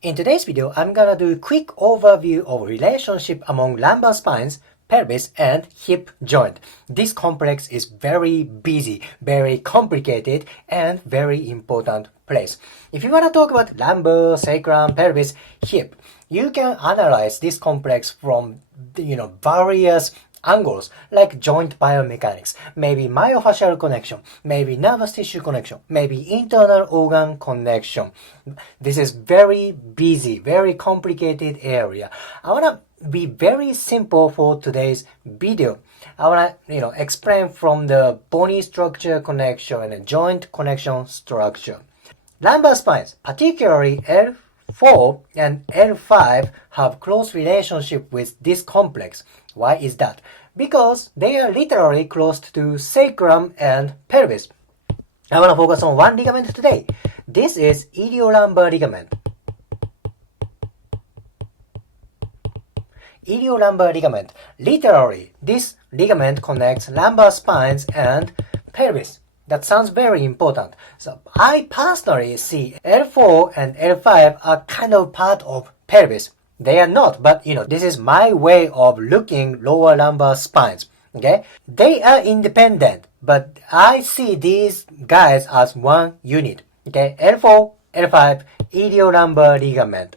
In today's video, I'm gonna do a quick overview of relationship among lumbar spines, pelvis, and hip joint. This complex is very busy, very complicated, and very important place. If you wanna talk about lumbar, sacrum, pelvis, hip, you can analyze this complex from various angles like joint biomechanics, maybe myofascial connection, maybe nervous tissue connection, maybe internal organ connection. This is very busy, very complicated area. I want to be very simple for today's video. I want to explain from the bony structure connection and joint connection structure. Lumbar spines, particularly L4 and L5, have close relationship with this complex. Why is that? Because they are literally close to sacrum and pelvis. I want to focus on one ligament today. This is iliolumbar ligament. Iliolumbar ligament. Literally, this ligament connects lumbar spines and pelvis. That sounds very important. So I personally see L4 and L5 are kind of part of pelvis. They are not, but this is my way of looking lower lumbar spines. Okay? They are independent, but I see these guys as one unit. Okay? L4, L5, iliolumbar ligament.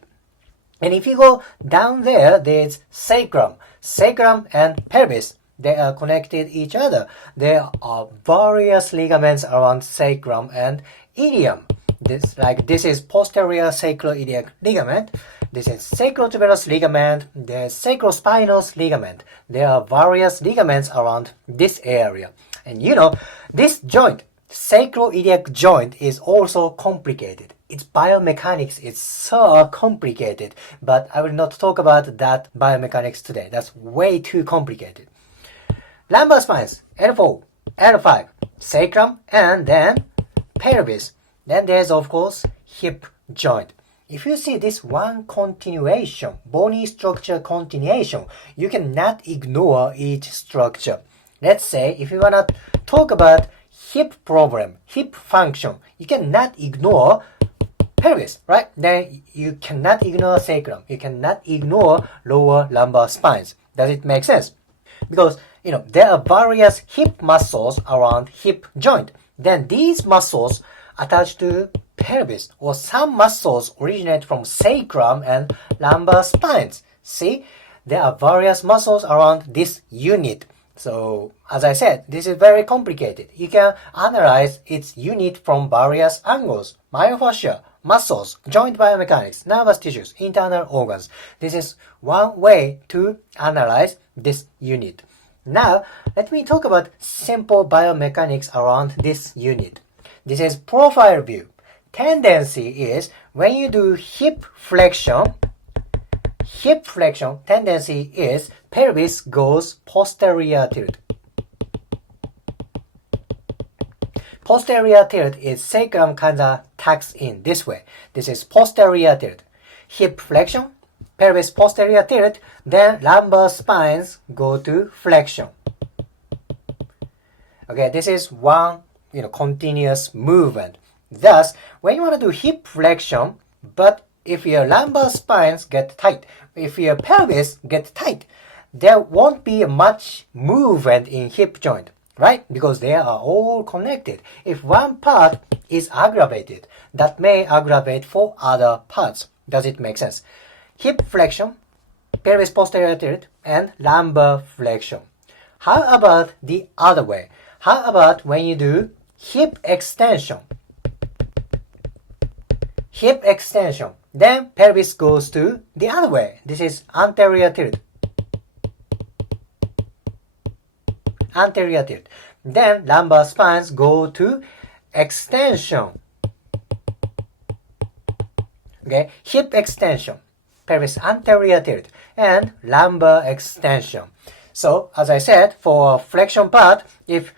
And if you go down there, there's sacrum. Sacrum and pelvis, they are connected each other. There are various ligaments around sacrum and ilium. This is posterior sacroiliac ligament. This is sacrotuberous ligament. There's sacrospinous ligament. There are various ligaments around this area. And this joint, sacroiliac joint, is also complicated. Its biomechanics is so complicated, but I will not talk about that biomechanics today. That's way too complicated. Lumbar spines, L4, L5, sacrum, and then pelvis. Then there's, of course, hip joint. If you see this one continuation, bony structure continuation, you cannot ignore each structure. Let's say if you want to talk about hip problem, hip function, you cannot ignore pelvis, right? Then you cannot ignore sacrum. You cannot ignore lower lumbar spines. Does it make sense? Because there are various hip muscles around hip joint. Then these muscles attach to pelvis, or some muscles originate from sacrum and lumbar spines. See, there are various muscles around this unit. So, as I said, this is very complicated. You can analyze its unit from various angles. Myofascia, muscles, joint biomechanics, nervous tissues, internal organs. This is one way to analyze this unit. Now, let me talk about simple biomechanics around this unit. This is profile view. Tendency is when you do hip flexion, tendency is pelvis goes posterior tilt. Posterior tilt is sacrum kinda tucks in this way. This is posterior tilt. Hip flexion, pelvis posterior tilt, then lumbar spines go to flexion. Okay, this is one continuous movement. Thus, when you want to do hip flexion, but if your lumbar spines get tight, if your pelvis get tight, there won't be much movement in hip joint, right? Because they are all connected. If one part is aggravated, that may aggravate for other parts. Does it make sense? Hip flexion, pelvis posterior tilt, and lumbar flexion. How about the other way? How about when you do hip extension? Hip extension. Then pelvis goes to the other way. This is anterior tilt. Anterior tilt. Then lumbar spines go to extension. Okay, hip extension, pelvis anterior tilt, and lumbar extension. So, as I said, for flexion part, if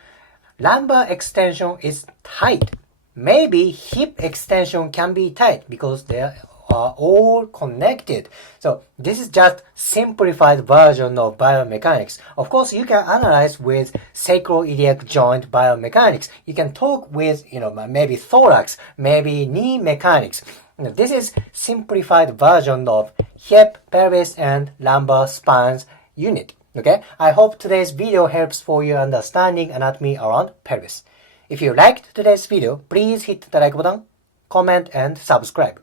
lumbar extension is tight, maybe hip extension can be tight because they are all connected. So this is just simplified version of biomechanics. Of course, you can analyze with sacroiliac joint biomechanics. You can talk with, maybe thorax, maybe knee mechanics. This is simplified version of hip, pelvis, and lumbar spines unit. Okay, I hope today's video helps for your understanding anatomy around pelvis. If you liked today's video, please hit the like button, comment, and subscribe.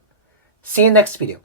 See you next video.